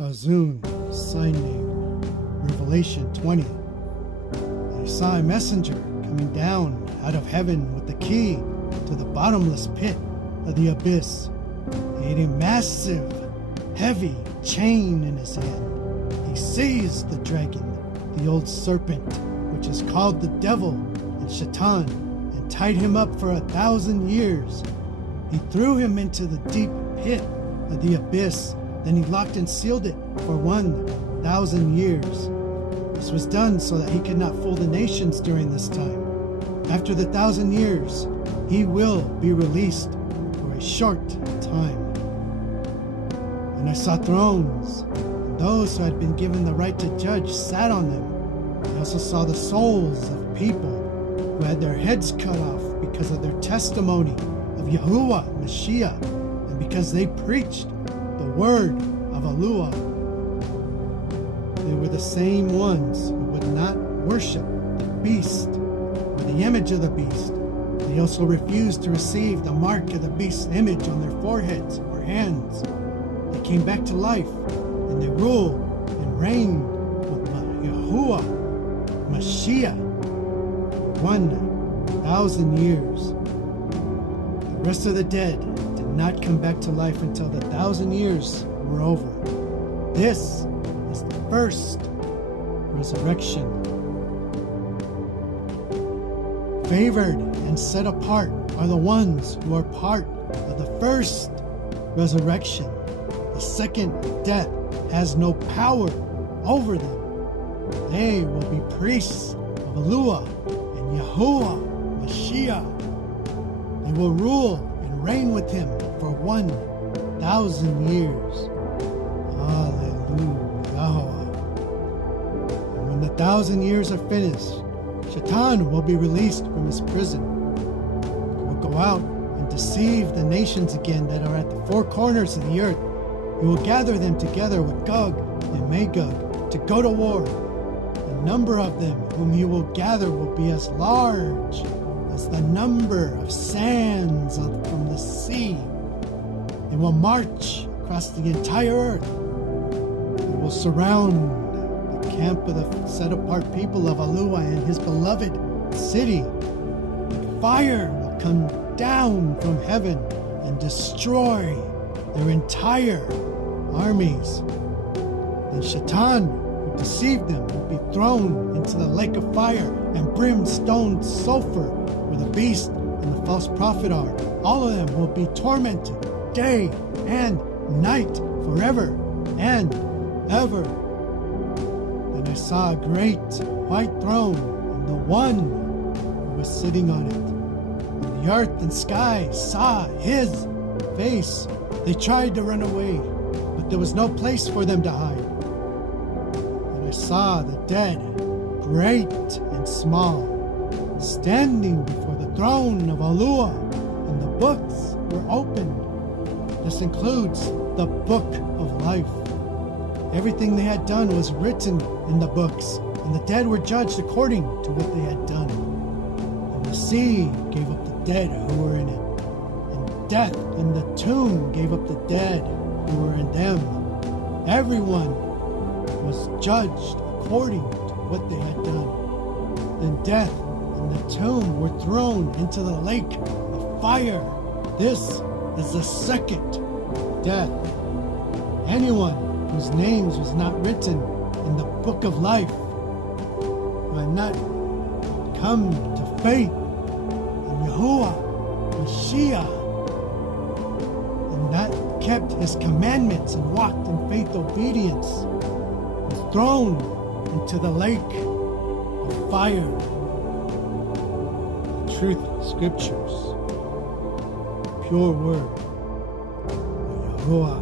a Zoom sign name Revelation 20. And I saw a messenger coming down out of heaven with the key to the bottomless pit of the abyss. He had a massive, heavy chain in his hand. He seized the dragon, the old serpent, which is called the devil and Shaitan, and tied him up for 1,000 years. He threw him into the deep pit of the abyss. Then he locked and sealed it for 1,000 years. This was done so that he could not fool the nations during this time. After the 1,000 years, he will be released for a short time. And I saw thrones, and those who had been given the right to judge sat on them. I also saw the souls of people who had their heads cut off because of their testimony of Yahuwah, Mashiach, and because they preached the word of Yahuwah. They were the same ones who would not worship the beast or the image of the beast. They also refused to receive the mark of the beast's image on their foreheads or hands. They came back to life, and they ruled and reigned with Yahuwah, Mashiach, 1,000 years. The rest of the dead did not come back to life until the 1,000 years were over. This is the first resurrection. Favored and set apart are the ones who are part of the first resurrection. The second death has no power over them. They will be priests of Yahuwah and Yahuwah, Mashiach. They will rule and reign with him for 1,000 years. Hallelujah. And when the 1,000 years are finished, Shaitan will be released from his prison. He will go out and deceive the nations again that are at the four corners of the earth. He will gather them together with Gog and Magog to go to war. The number of them whom he will gather will be as large as the number of sands from the sea. They will march across the entire earth. They will surround the camp of the set-apart people of Yahuwah and his beloved city. And fire will come down from heaven and destroy their entire armies. And Shaitan, who deceived them, will be thrown into the lake of fire and brimstone sulfur, where the beast and the false prophet are. All of them will be tormented day and night forever and ever. Then I saw a great white throne and the one who was sitting on it. And the earth and sky saw his face. They tried to run away, but there was no place for them to hide. And I saw the dead, great and small, standing before the throne of Yahuwah, and the books were opened. This includes the book of life. Everything they had done was written in the books, and the dead were judged according to what they had done. And the sea gave up the dead who were in it, and death and the tomb gave up the dead who were in them. Everyone was judged according to what they had done. Then death and the tomb were thrown into the lake of fire. This is the second death. Anyone whose names was not written in the book of life, who had not come to faith in Yahuwah, Mashiach, and that kept his commandments and walked in faith obedience, was thrown into the lake of fire. The truth scriptures, pure word of Yahuwah.